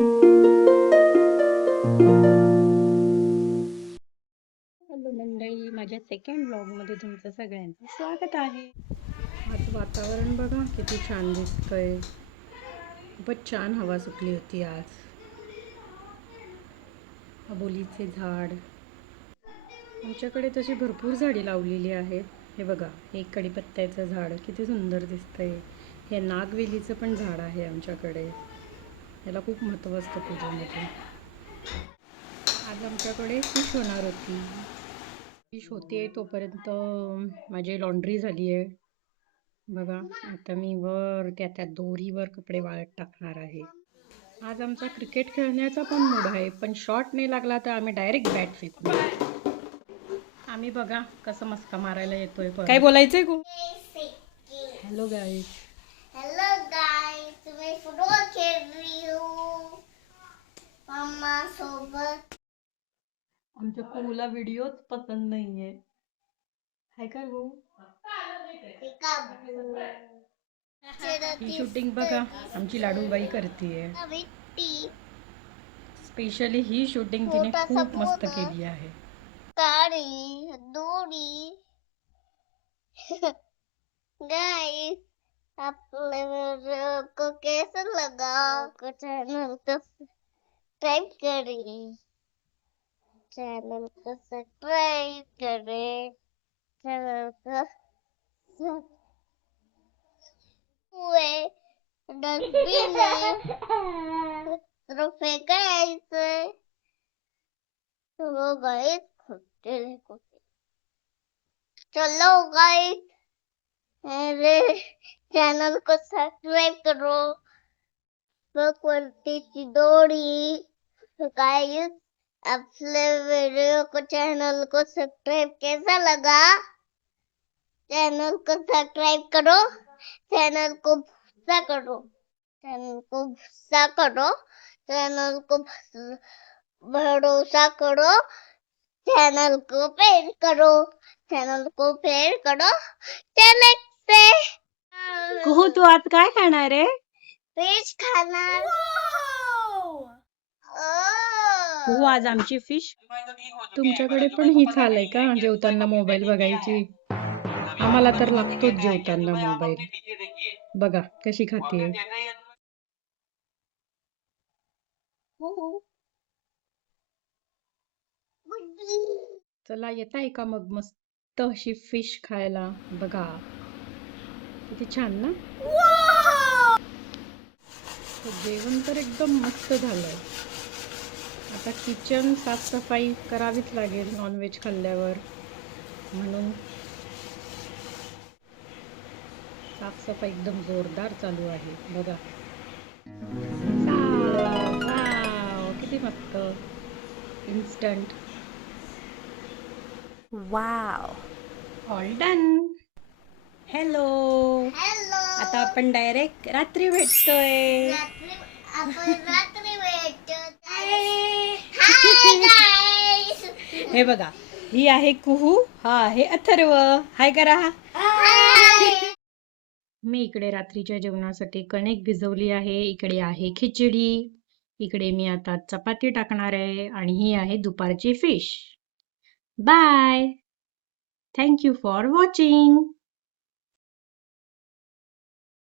Hello मंडळी, माझ्या second ब्लॉगमध्ये तुमचं सगळ्यांचं स्वागत आहे. आज वातावरण बघा किती छान दिसतंय. खूपच छान हवा सुटली होती आज. आबोलीचे झाड, आमच्याकडे तशी भरपूर झाडी लावलेली आहेत. हे बघा, एक कढीपत्त्याचं झाड किती सुंदर दिसतंय. हे नागवेलीचं पण झाड आहे आमच्याकडे. याला खूप महत्त्व असतं पूजेमध्ये. आज आमच्याकडे फिश होणार होती. फिश होते तोपर्यंत माझी लॉन्ड्री झाली आहे. बघा, आता मी त्या दोरीवर कपडे वाळत टाकणार आहे. आज आमचा क्रिकेट खेळण्याचा पण मूड आहे, पण शॉट नाही लागला तर आम्ही डायरेक्ट बॅट फेकू. आम्ही बघा कसं मस्का मारायला येतोय. काय बोलायचंय गो? Hello guys. तुम्ही फुटबॉल खेळ रही हो मम्मा सोबत. आमच्या कुला व्हिडिओच पसंत नाहीये. हाय काय गो? ही शूटिंग बघा आमची लाडूबाई करतीये. स्पेशली ही शूटिंग तिने खूप मस्त केली आहे. काळी दोरी गाइस, आपले वीडियो को कैसा लगा? चैनल को सब्सक्राइब करें, चैनल को सब्सक्राइब करें, चैनल को हुए डस्टबिन है तो फेंकायचं. चलो गाइस, चलो गाइस, मेरे चैनल को सब्सक्राइब करो. वरतीची दोरी गाइस, आपले वीडियो को चैनल को सब्सक्राइब कैसा लगा? चैनल को सब्सक्राइब करो, चैनल को भूसा करो, चैनल को भूसा करो, चैनल को भरोसा करो, चैनल को पेड़ करो, चैनल को पेड़ करो. चैनल से कुहू, तू आज काय खाणार आहे? फिश खाणार. कुहू, आज आमची फिश. तुमच्याकडे पण ही चाल आहे का जेवताना मोबाईल बघायची? आम्हाला तर लागतोच जेवताना मोबाईल. बघा कशी खाते. चला, येत आहे का मग मस्त अशी फिश खायला? बघा किती छान ना. जेवण तर एकदम मस्त झालंय. आता किचन साफसफाई करावीच लागेल नॉनव्हेज खाल्ल्यावर, म्हणून साफसफाई एकदम जोरदार चालू आहे. बघा वाव, किती मस्त. Instant. Wow. All done. Hello. Hello. आता आपण डायरेक्ट रात्री भेटतोय. आपण रात्री भेटतो. Hi guys. हे बघा, ही आहे कुहू, हा आहे अथर्व. हाय करा. मी इकडे रात्रीच्या जेवणासाठी कणिक भिजवली आहे. इकडे आहे खिचडी. इकडे मी आता चपाती टाकणार आहे आणि ही आहे दुपारची fish. Bye. Thank you for watching.